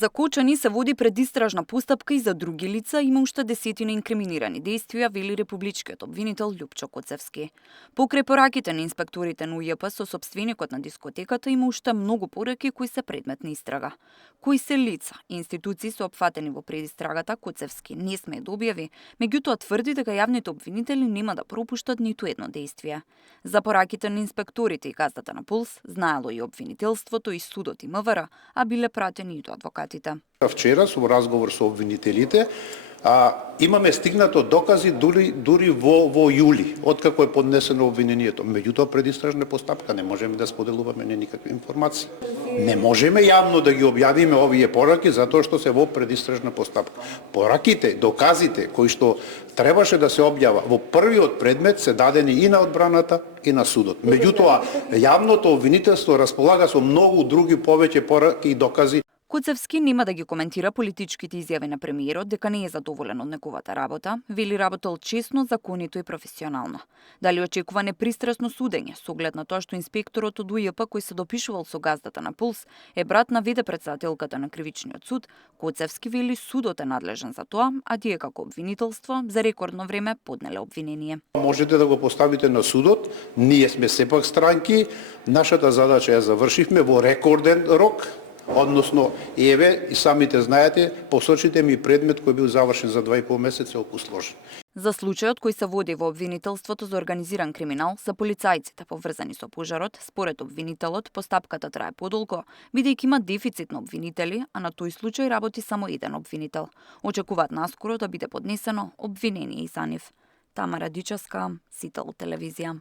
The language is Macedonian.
За Кочани се води предистражна постапка и за други лица, има уште десетина инкриминирани действија, вели републичкиот обвинител Љупчо Коцевски. Покрај пораките на инспекторите на УЈП со сопственикот на дискотеката има уште многу пораки кои се предмет на истрага. Кои се лица и институции се опфатени во предистрагата, Коцевски не смее да објави, меѓутоа тврди дека јавните обвинители нема да пропуштат ниту едно действие. За пораките на инспекторите и газдата на Пулс знаело и обвинителството и судот и МВР, а биле пратени и до адвокатите. Вчера со разговор со обвинителите имаме стигнато докази дури во јули, откако е поднесено обвинението. Меѓутоа предистражна постапка не можеме да споделуваме никакви информации. Не можеме јавно да ги објавиме овие пораки затоа што се во предистражна постапка. Пораките, доказите кои што требаше да се објава во првиот предмет се дадени и на одбраната и на судот. Меѓутоа јавното обвинителство располага со многу други повеќе пораки и докази. Коцевски нема да ги коментира политичките изјави на премиерот дека не е задоволен од неговата работа, вели работел честно, законито и професионално. Дали очекува непристрасно судење, со оглед на тоа што инспекторот од УЈП кој се допишувал со газдата на Пулс е брат на вд-претседателката на Кривичниот суд, Коцевски вели судот е надлежен за тоа, а тие како обвинителство за рекордно време поднеле обвинение. Можете да го поставите на судот, ние сме сепак странки, нашата задача ја завршивме во рекорден рок. Односно, еве, и самите знаете, посочите ми предмет кој бил завршен за 2,5 месеци, толку сложен. За случајот кој се води во обвинителството за организиран криминал, за полицајците поврзани со пожарот, според обвинителот, постапката трае подолго, бидејќи има дефицит на обвинители, а на тој случај работи само еден обвинител. Очекуваат наскоро да биде поднесено обвинение и за нив. Тамара Дичевска, Сител телевизија.